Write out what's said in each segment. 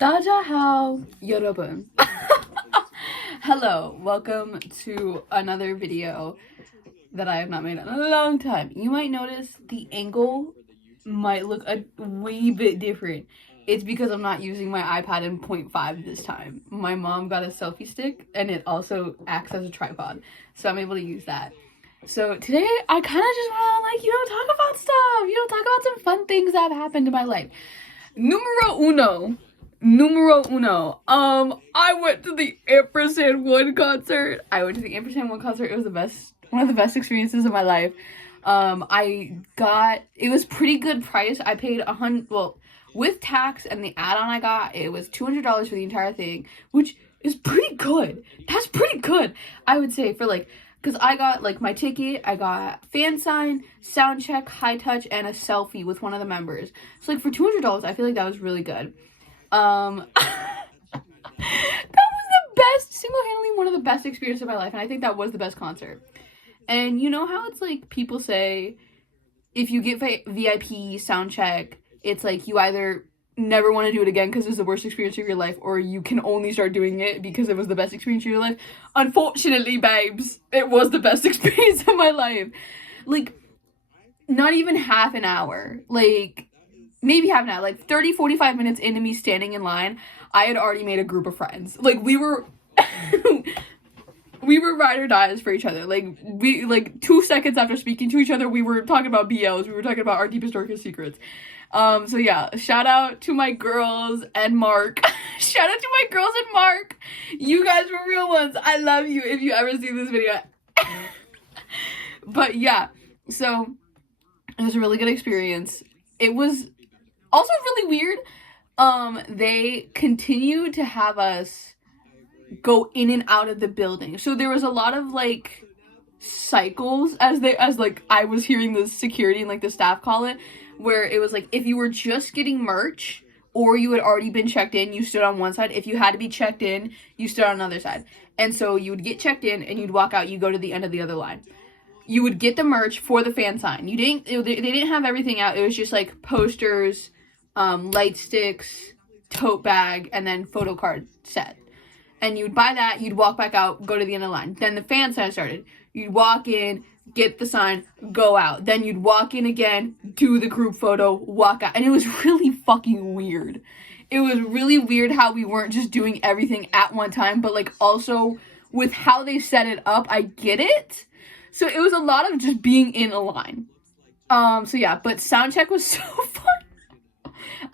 Dajahao Yorobun. Hello, welcome to another video that I have not made in a long time. You might notice the angle might look a wee bit different. It's because I'm not using my iPad in 0.5 this time. My mom got a selfie stick and it also acts as a tripod, so I'm able to use that. So today I kind of just want to talk about stuff, talk about some fun things that have happened in my life. Numero uno. I went to the ampers&one concert. It was one of the best experiences of my life. It was pretty good price. I paid $100, with tax and the add-on I got, it was $200 for the entire thing, which is pretty good. That's pretty good, I would say, because I got, my ticket, I got fan sign, sound check, high touch, and a selfie with one of the members. So, for $200, I feel like that was really good. That was the best, single-handedly one of the best experiences of my life, and I think that was the best concert. And you know how it's people say, if you get VIP sound check, it's you either never want to do it again because it's the worst experience of your life, or you can only start doing it because it was the best experience of your life. Unfortunately, babes, it was the best experience of my life. Not even half an hour. Maybe half an hour. 30, 45 minutes into me standing in line, I had already made a group of friends. We were... we were ride or dies for each other. 2 seconds after speaking to each other, we were talking about BLs. We were talking about our deepest, darkest secrets. So yeah, shout out to my girls and Mark. Shout out to my girls and Mark. You guys were real ones. I love you if you ever see this video. But yeah, so it was a really good experience. It was also really weird. They continued to have us go in and out of the building. So there was a lot of cycles as I was hearing the security and the staff call it, where it was if you were just getting merch or you had already been checked in, you stood on one side. If you had to be checked in, you stood on another side. And so you would get checked in and you'd walk out, you go to the end of the other line. You would get the merch for the fan sign. They didn't have everything out. It was just posters, light sticks, tote bag, and then photo card set. And you'd buy that, you'd walk back out, go to the end of the line. Then the fan sign started. You'd walk in, get the sign, go out. Then you'd walk in again, do the group photo, walk out. And it was really fucking weird. It was really weird how we weren't just doing everything at one time, but also with how they set it up, I get it. So it was a lot of just being in a line. So yeah, but sound check was so fun.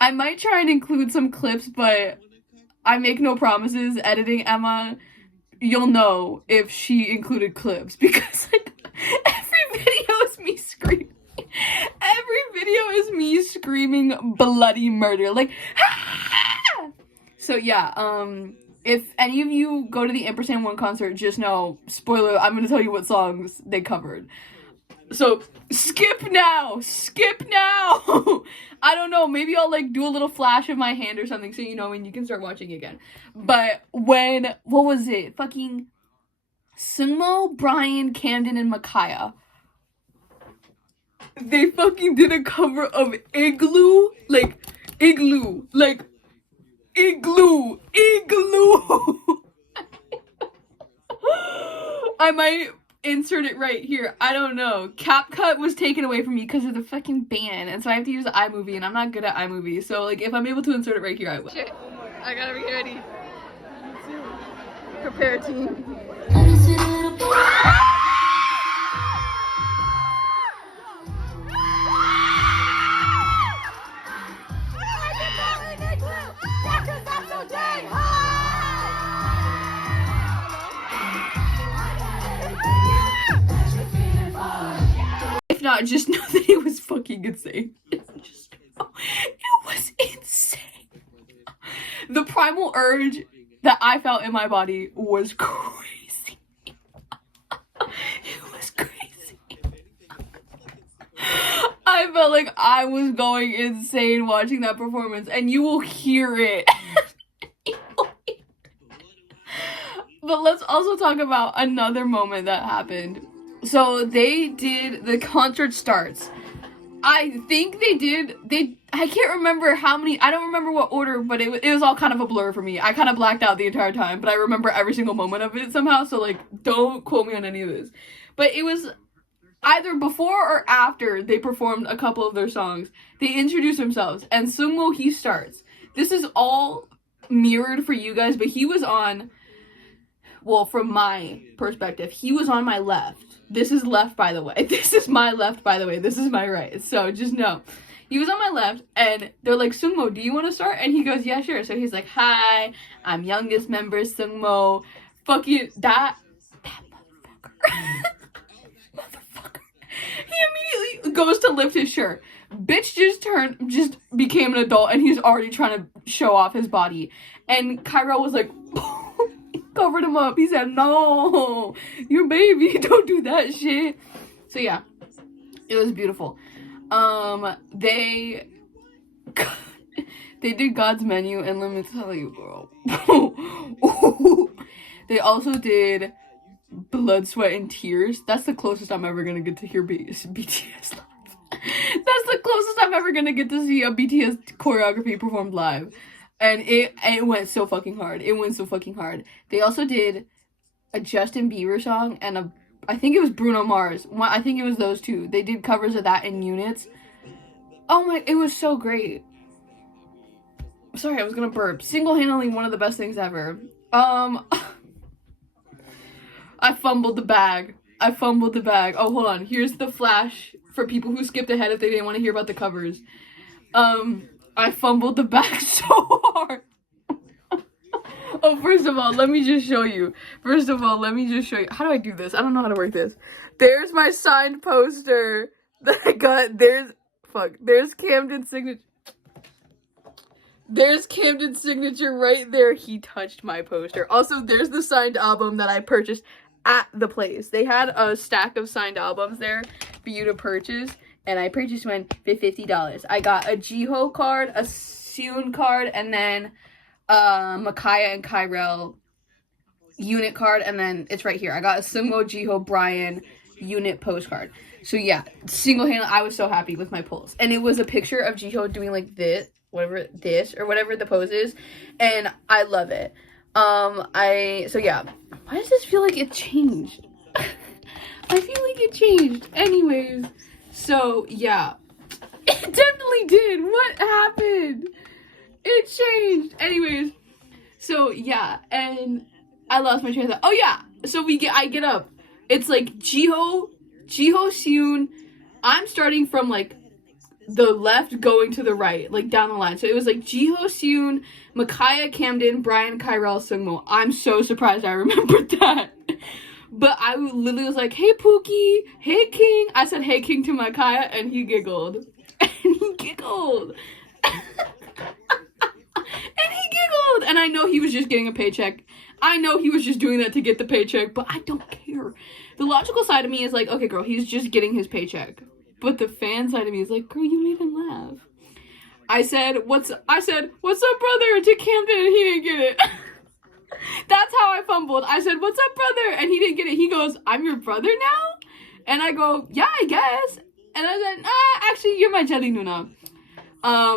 I might try and include some clips, but I make no promises. Editing Emma, you'll know if she included clips, because every video is me screaming. Every video is me screaming bloody murder. Ah! So yeah, if any of you go to the ampers&one concert, just know, spoiler, I'm gonna tell you what songs they covered. So skip now. I don't know, maybe I'll do a little flash of my hand or something so you know when you can start watching again. But what was it? Fucking Sunmo, Brian, Camden, and Micaiah. They fucking did a cover of Igloo. Igloo. I might insert it right here. I don't know. CapCut was taken away from me because of the fucking ban, and so I have to use iMovie, and I'm not good at iMovie. So if I'm able to insert it right here, I will. Shit. I gotta be ready. Prepare team. If not, just know that it was fucking insane. It was insane. The primal urge that I felt in my body was crazy. It was crazy. I felt like I was going insane watching that performance, and you will hear it. But let's also talk about another moment that happened. So the concert starts. I think I can't remember how many, I don't remember what order, but it was all kind of a blur for me. I kind of blacked out the entire time, but I remember every single moment of it somehow, so like, don't quote me on any of this. But it was either before or after they performed a couple of their songs. They introduced themselves, and Sungmo, he starts. This is all mirrored for you guys, but he was on, well, from my perspective, he was on my left. This is left, by the way. This is my left, by the way. This is my right. So just know. He was on my left, and they're like, Sungmo, do you want to start? And he goes, yeah, sure. So he's like, hi, I'm youngest member, Sungmo. Fuck you. That motherfucker. Motherfucker. He immediately goes to lift his shirt. Bitch just became an adult, and he's already trying to show off his body. And Kyrell was like, covered him up. He said, no, your baby, don't do that shit. So yeah, it was beautiful. They did God's Menu, and let me tell you, girl. They also did Blood, Sweat, and Tears. That's the closest I'm ever gonna get to hear BTS live. That's the closest I'm ever gonna get to see a BTS choreography performed live. And it went so fucking hard. It went so fucking hard. They also did a Justin Bieber song and I think it was Bruno Mars. I think it was those two. They did covers of that in units. Oh my, it was so great. Sorry, I was gonna burp. Single-handedly one of the best things ever. I fumbled the bag. Oh, hold on. Here's the flash for people who skipped ahead if they didn't want to hear about the covers. I fumbled the bag so hard. Oh, first of all, let me just show you. How do I do this? I don't know how to work this. There's my signed poster that I got. There's Camden's signature. There's Camden's signature right there. He touched my poster. Also, there's the signed album that I purchased at the place. They had a stack of signed albums there for you to purchase. And I purchased one for $50. I got a Jiho card, a Seun card, and then Micaiah and Kyrell unit card, and then it's right here. I got a Sungmo, Jiho, Brian unit postcard. So yeah, single-handedly, I was so happy with my pulls. And it was a picture of Jiho doing like this, whatever the pose is, and I love it. So yeah, why does this feel like it changed? I feel like it changed. Anyways. So, yeah, it definitely did. What happened? It changed. Anyways, so, yeah, and I lost my train of thought. Oh, yeah, so I get up. It's like Jiho, Seun. I'm starting from, like, the left going to the right, like, down the line. So it was, like, Jiho, Seun, Micaiah, Camden, Brian, Kyrell, Sungmo. I'm so surprised I remembered that. But I literally was like, hey, Pookie, hey, King. I said, hey, King to Micaiah, and he giggled. And I know he was just getting a paycheck. I know he was just doing that to get the paycheck, but I don't care. The logical side of me is like, okay, girl, he's just getting his paycheck. But the fan side of me is like, girl, you made him laugh. I said, what's up, brother, to Camden, and he didn't get it. That's how I fumbled. I said, what's up, brother? And he didn't get it. He goes, I'm your brother now? And I go, yeah, I guess. And I said, actually, you're my jelly Nuna.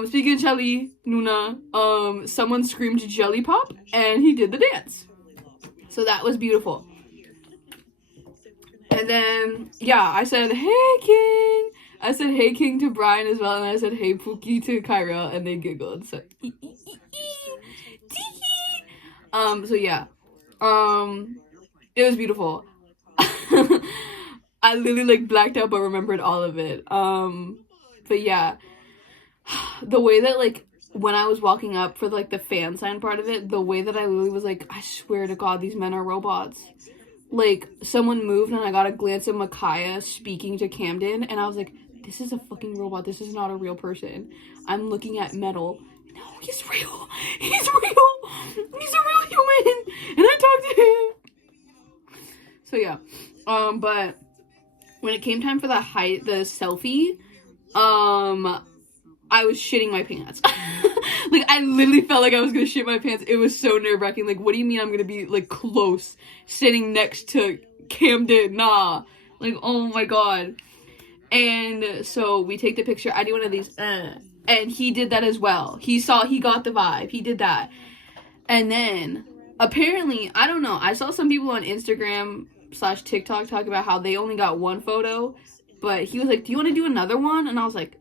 Speaking of jelly Nuna, someone screamed jelly pop, and he did the dance. So that was beautiful. And then, yeah, I said, hey, King. I said, hey, King to Brian as well. And I said, hey, Pookie to Kyrell. And they giggled. So, so yeah, it was beautiful. I literally like blacked out but remembered all of it. But yeah, the way that like when I was walking up for like the fan sign part of it, the way that I literally was like, I swear to God, these men are robots. Like someone moved and I got a glance of Micaiah speaking to Camden and I was like, this is a fucking robot. This is not a real person. I'm looking at metal. No, he's real. He's real. He's a real human. And I talked to him. So yeah. But when it came time for the selfie, I was shitting my pants. Like, I literally felt like I was gonna shit my pants. It was so nerve-wracking. Like, what do you mean I'm gonna be, like, close, sitting next to Camden? Nah. Like, oh my God. And so we take the picture. I do one of these, and he did that as well. He got the vibe. He did that. And then, apparently, I don't know, I saw some people on Instagram/TikTok talk about how they only got one photo, but he was like, do you want to do another one? And I was like,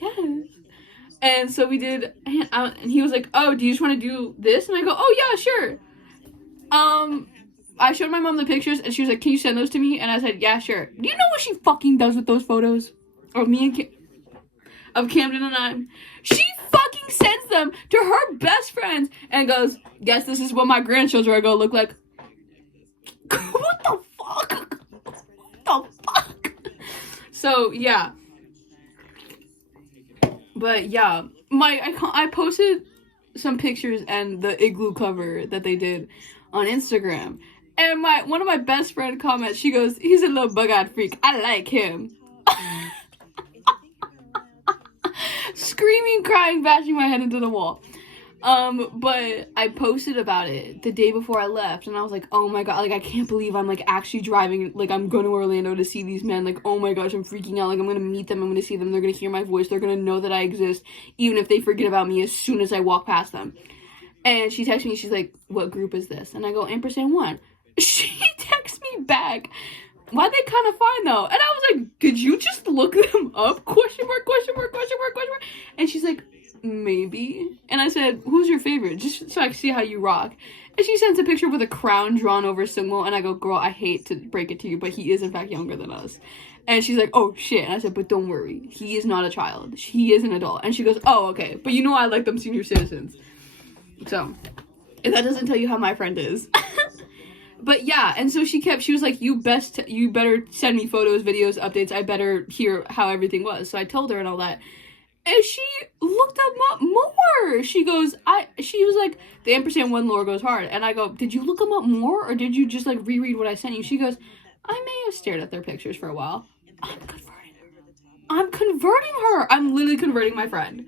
yes. And so we did, and he was like, oh, do you just want to do this? And I go, oh, yeah, sure. I showed my mom the pictures, and she was like, can you send those to me? And I said, yeah, sure. Do you know what she fucking does with those photos? Of me and of Camden and I? She fucking sends them to her best friends and goes, guess this is what my grandchildren are gonna look like. What the fuck? What the fuck? So, yeah. But, yeah. I posted some pictures and the igloo cover that they did on Instagram. And one of my best friend comments, she goes, he's a little bug-eyed freak. I like him. Screaming, crying, bashing my head into the wall. But I posted about it the day before I left, and I was like, oh my god, like, I can't believe I'm, like, actually driving, like, I'm going to Orlando to see these men, like, oh my gosh, I'm freaking out, like, I'm gonna meet them, I'm gonna see them, they're gonna hear my voice, they're gonna know that I exist, even if they forget about me as soon as I walk past them. And she texts me, she's like, what group is this? And I go, ampers&one. She texts me back, why'd they kind of fine though? And I was like, did you just look them up? Question mark, question mark, question mark, question mark. And she's like, maybe. And I said, who's your favorite? Just so I can see how you rock. And she sends a picture with a crown drawn over Sungwoo. And I go, girl, I hate to break it to you, but he is in fact younger than us. And she's like, oh shit. And I said, but don't worry, he is not a child. He is an adult. And she goes, oh, okay. But you know I like them senior citizens. So, if that doesn't tell you how my friend is. But yeah, and so she was like, you better send me photos, videos, updates, I better hear how everything was. So I told her and all that. And she looked them up more. She was like, the ampers&one lore goes hard. And I go, did you look them up more? Or did you just, like, reread what I sent you? She goes, I may have stared at their pictures for a while. I'm converting her. I'm literally converting my friend.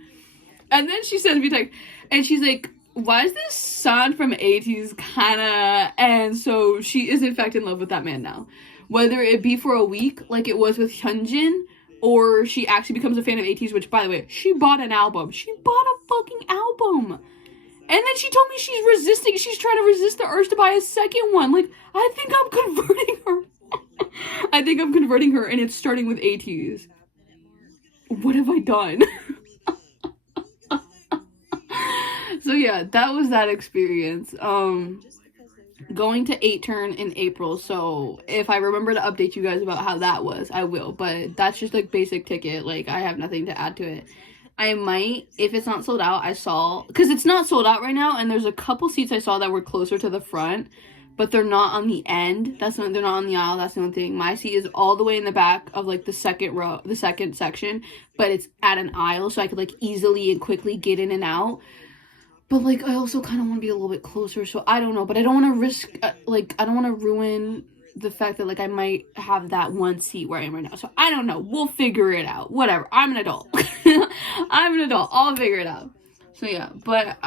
And then she sends me a text. And she's like, why is this sound from 80s kinda? And so she is in fact in love with that man now. Whether it be for a week, like it was with Hyunjin, or she actually becomes a fan of 80s, which, by the way, she bought an album. She bought a fucking album. And then she told me she's trying to resist the urge to buy a second one. Like, I think I'm converting her. I think I'm converting her, and it's starting with 80s. What have I done? So yeah, that was that experience. Going to 8-turn in April, so if I remember to update you guys about how that was, I will, but that's just like basic ticket, like I have nothing to add to it. I might, if it's not sold out, because it's not sold out right now, and there's a couple seats I saw that were closer to the front, but they're not on the end, they're not on the aisle, that's the only thing. My seat is all the way in the back of like the second row, the second section, but it's at an aisle, so I could like easily and quickly get in and out. But, like, I also kind of want to be a little bit closer, so I don't know. But I don't want to risk, I don't want to ruin the fact that, like, I might have that one seat where I am right now. So, I don't know. We'll figure it out. Whatever. I'm an adult. I'm an adult. I'll figure it out. So, yeah. But,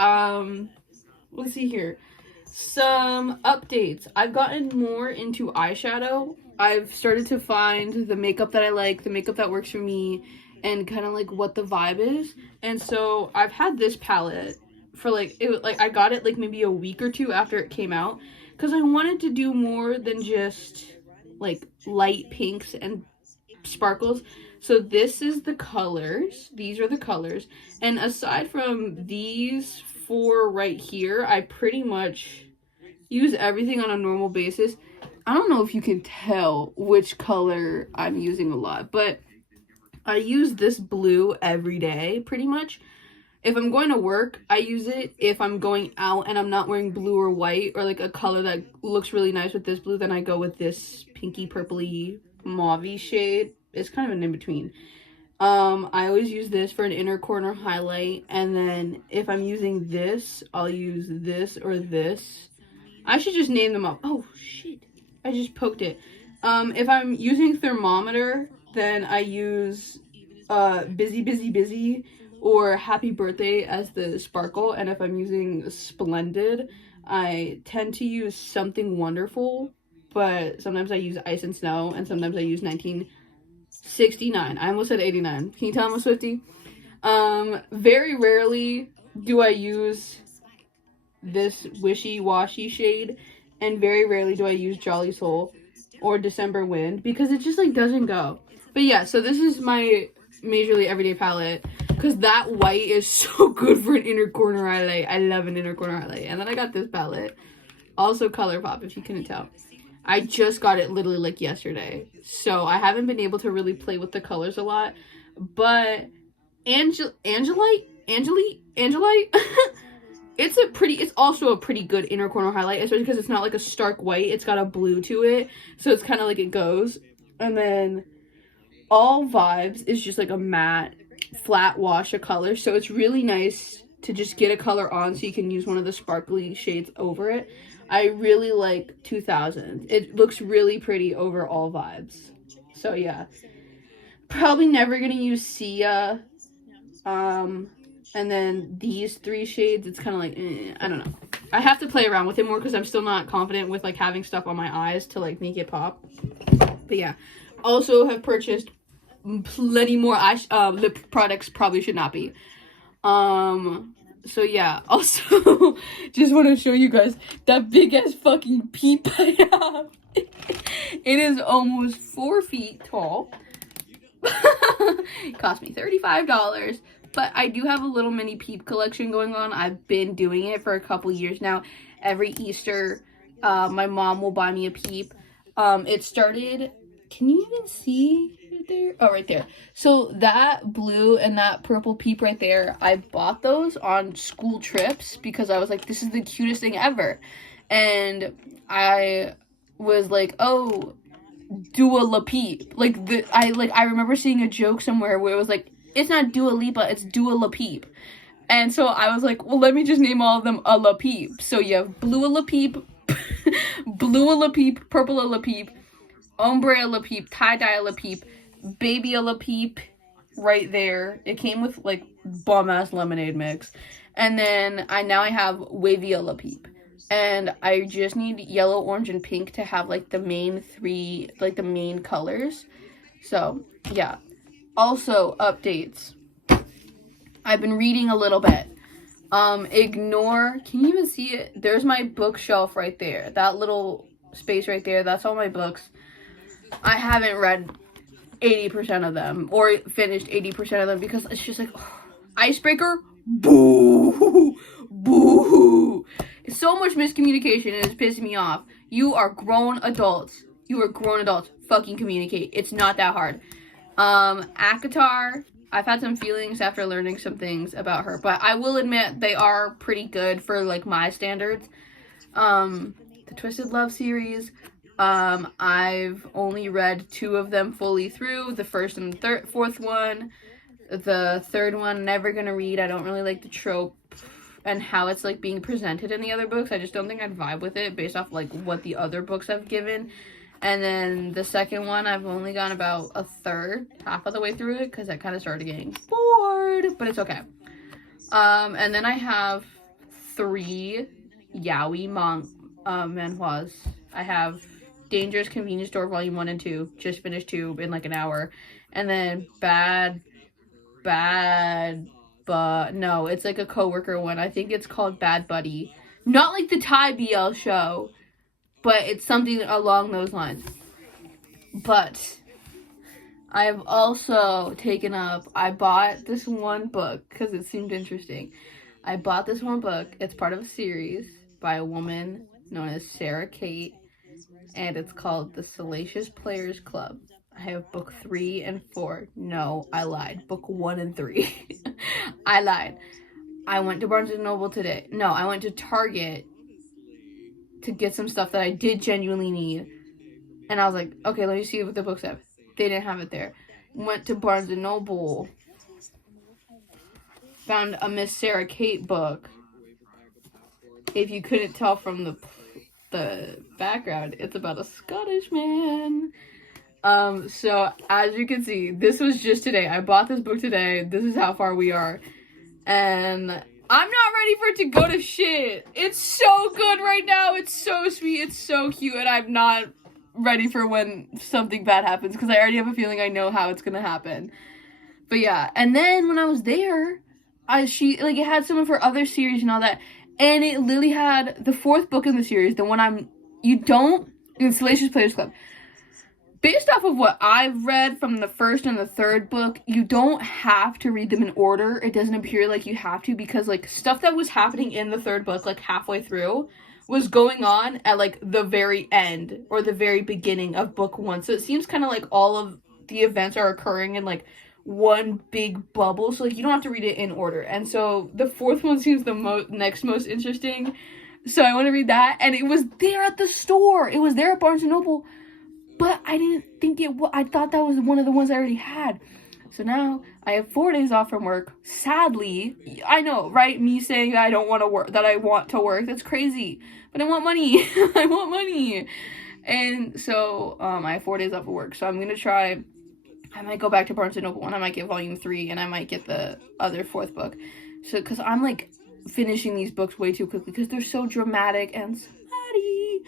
let's see here. Some updates. I've gotten more into eyeshadow. I've started to find the makeup that I like, the makeup that works for me, and kind of, like, what the vibe is. And so, I've had this palette for I got it like maybe a week or two after it came out, because I wanted to do more than just like light pinks and sparkles. So this is the colors, these are the colors, and aside from these 4 right here, I pretty much use everything on a normal basis. I don't know if you can tell which color I'm using a lot, but I use this blue every day pretty much. If I'm going to work, I use it. If I'm going out and I'm not wearing blue or white, or like a color that looks really nice with this blue, then I go with this pinky purpley mauve-y shade. It's kind of an in-between. I always use this for an inner corner highlight, and then if I'm using this, I'll use this or this. I should just name them up. Oh, shit. I just poked it. If I'm using thermometer, then I use Busy Busy Busy or Happy Birthday as the sparkle, and if I'm using Splendid, I tend to use Something Wonderful, but sometimes I use Ice and Snow, and sometimes I use $69. I almost said $89. Can you tell I'm a Swiftie? Very rarely do I use this wishy-washy shade, and very rarely do I use Jolly Soul or December Wind, because it just like doesn't go. But yeah, so this is my majorly everyday palette, because that white is so good for an inner corner highlight. I love an inner corner highlight. And then I got this palette, also ColourPop, if you couldn't tell. I just got it literally like yesterday, so I haven't been able to really play with the colors a lot. But Angelite it's also a pretty good inner corner highlight, especially because it's not like a stark white. It's got a blue to it, so it's kind of like it goes. And then All Vibes is just like a matte flat wash of color, so it's really nice to just get a color on so you can use one of the sparkly shades over it. I really like 2000. It looks really pretty over All Vibes. So yeah, probably never gonna use Sia. And then these three shades, it's kind of like, I don't know. I have to play around with it more because I'm still not confident with like having stuff on my eyes to like make it pop. But yeah, also have purchased plenty more lip products. Probably should not be. So yeah, also just want to show you guys that big ass fucking peep I have. It is almost 4 feet tall. It cost me $35, but I do have a little mini peep collection going on. I've been doing it for a couple years now. Every Easter, my mom will buy me a peep. It started, can you even see right there? Oh, right there. So that blue and that purple peep right there, I bought those on school trips because I was like, this is the cutest thing ever. And I was like, oh, Dua Lipa. I remember seeing a joke somewhere where it was like, it's not Dua Lipa, it's Dua Lipa. And so I was like, well, let me just name all of them a La Peep. So you have Blue La Peep, Blue La Peep, Purple La Peep, Ombre La Peep, Tie-Dye La Peep, Baby La Peep, right there. It came with like bomb-ass lemonade mix. And then I have Wavy La Peep. And I just need yellow, orange, and pink to have like the main three, like the main colors. So yeah. Also updates. I've been reading a little bit. Ignore, can you even see it? There's my bookshelf right there. That little space right there, that's all my books. I haven't read 80% of them or finished 80% of them because it's just like, oh, Icebreaker, boo, boo. It's so much miscommunication and it's pissing me off. You are grown adults. Fucking communicate. It's not that hard. Akatar, I've had some feelings after learning some things about her, but I will admit they are pretty good for like my standards. The Twisted Love series, I've only read 2 of them fully through, the first and fourth one. The third one, never gonna read. I don't really like the trope and how it's like being presented in the other books. I just don't think I'd vibe with it based off like what the other books have given. And then the second one, I've only gone about a third, half of the way through it, because I kind of started getting bored, but it's okay. And then I have 3 yaoi manhwas. I have Dangerous Convenience Store Volume 1 and 2, just finished 2 in like an hour. And then no, it's like a coworker one. I think it's called Bad Buddy. Not like the Thai BL show, but it's something along those lines. But I have also taken up, I bought this one book because it seemed interesting. I bought this one book. It's part of a series by a woman known as Sarah Kate, and it's called The Salacious Players Club. I have book 3 and 4. No, I lied. Book 1 and 3. I lied. I went to Barnes & Noble today. No, I went to Target to get some stuff that I did genuinely need. And I was like, okay, let me see what the books have. They didn't have it there. Went to Barnes & Noble. Found a Miss Sarah Kate book. If you couldn't tell from the background, it's about a Scottish man. So as you can see, this was just today. I bought this book today. This is how far we are. And I'm not ready for it to go to shit. It's so good right now. It's so sweet. It's so cute. And I'm not ready for when something bad happens, because I already have a feeling I know how it's gonna happen. But yeah, and then when I was there, it had some of her other series and all that, and it literally had the 4th book in the series, the one in Salacious Players Club. Based off of what I've read from the 1st and the 3rd book, you don't have to read them in order. It doesn't appear like you have to, because like stuff that was happening in the 3rd book, like halfway through, was going on at like the very end or the very beginning of book 1. So it seems kind of like all of the events are occurring in like one big bubble. So like you don't have to read it in order. And so the 4th one seems the next most interesting. So I want to read that. And it was there at the store. It was there at Barnes & Noble. But I didn't think I thought that was one of the ones I already had. So now I have 4 days off from work. Sadly, I know, right? Me saying that I don't want to work, that I want to work. That's crazy. But I want money. I want money. And so I have 4 days off of work. So I'm going to try. I might go back to Barnes & Noble and I might get volume 3 and I might get the other 4th book. So, because I'm like finishing these books way too quickly because they're so dramatic and slutty.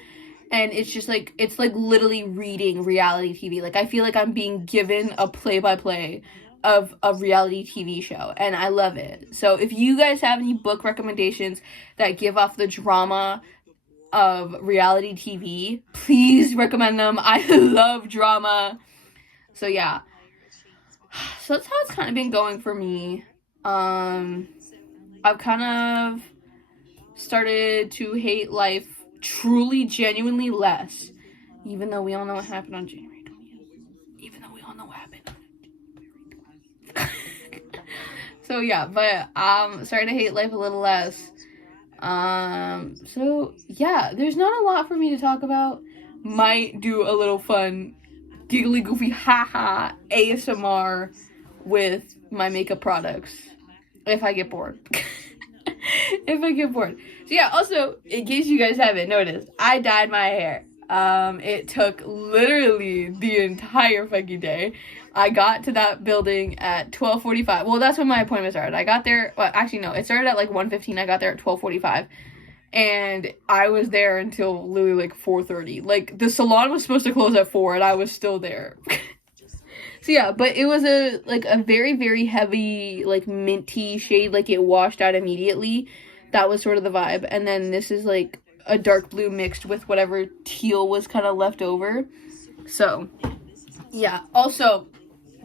And it's just like, it's like literally reading reality TV. Like, I feel like I'm being given a play-by-play of a reality TV show. And I love it. So if you guys have any book recommendations that give off the drama of reality TV, please recommend them. I love drama. So yeah. So that's how it's kind of been going for me. I've kind of started to hate life truly, genuinely less, even though we all know what happened on January 20th. Even though we all know what happened on January 20th. So yeah, but I'm starting to hate life a little less. So yeah, there's not a lot for me to talk about. Might do a little fun, giggly, goofy, haha, ASMR with my makeup products if I get bored. If I get bored. So yeah, also, in case you guys haven't noticed, I dyed my hair. It took literally the entire fucking day. I got to that building at 12:45. Well, that's when my appointment started. I got there, well, actually no, it started at like 1:15. I got there at 12:45. And I was there until literally like 4:30. Like, the salon was supposed to close at 4 and I was still there. So yeah, but it was a very, very heavy, like, minty shade. Like, it washed out immediately. That was sort of the vibe. And then this is like a dark blue mixed with whatever teal was kind of left over. So yeah. Also,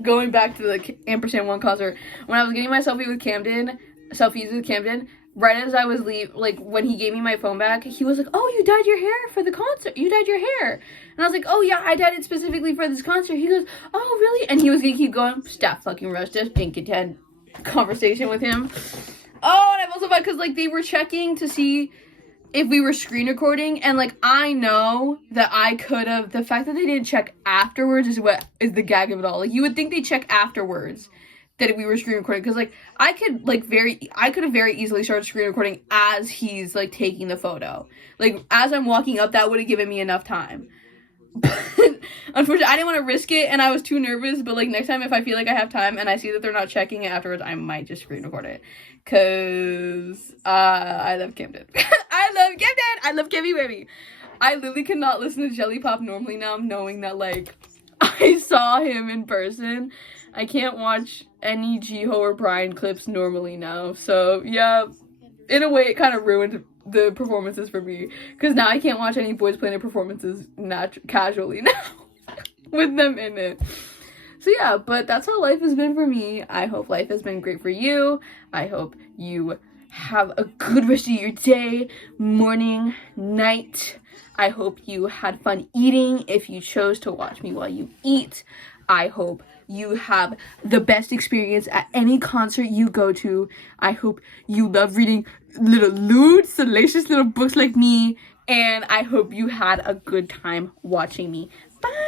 going back to the ampers&one concert, when I was getting my selfies with Camden, right as I was when he gave me my phone back, he was like, "Oh, you dyed your hair for the concert. You dyed your hair." And I was like, "Oh yeah, I dyed it specifically for this concert." He goes, "Oh really?" And he was gonna keep going. Stop fucking rush. Just didn't get to have conversation with him. Oh, and I'm also bad because like they were checking to see if we were screen recording, and like I know that I could have. The fact that they didn't check afterwards is what is the gag of it all. Like, you would think they check afterwards that we were screen recording, because like I could have very easily started screen recording as he's like taking the photo. Like, as I'm walking up, that would have given me enough time. But unfortunately, I didn't want to risk it, and I was too nervous. But like, next time, if I feel like I have time and I see that they're not checking it afterwards, I might just screen record it, because I love Camden. I love Camden. I love Kimmy Baby. I literally cannot listen to Jelly Pop normally now, knowing that like I saw him in person. I can't watch any Jiho or Brian clips normally now. So yeah, in a way, it kind of ruined the performances for me, because now I can't watch any Boys Planet performances casually now with them in it. So yeah, but that's how life has been for me. I hope life has been great for you. I hope you have a good rest of your day, morning, night. I hope you had fun eating if you chose to watch me while you eat. I hope you have the best experience at any concert you go to. I hope you love reading little lewd, salacious little books like me. And I hope you had a good time watching me. Bye!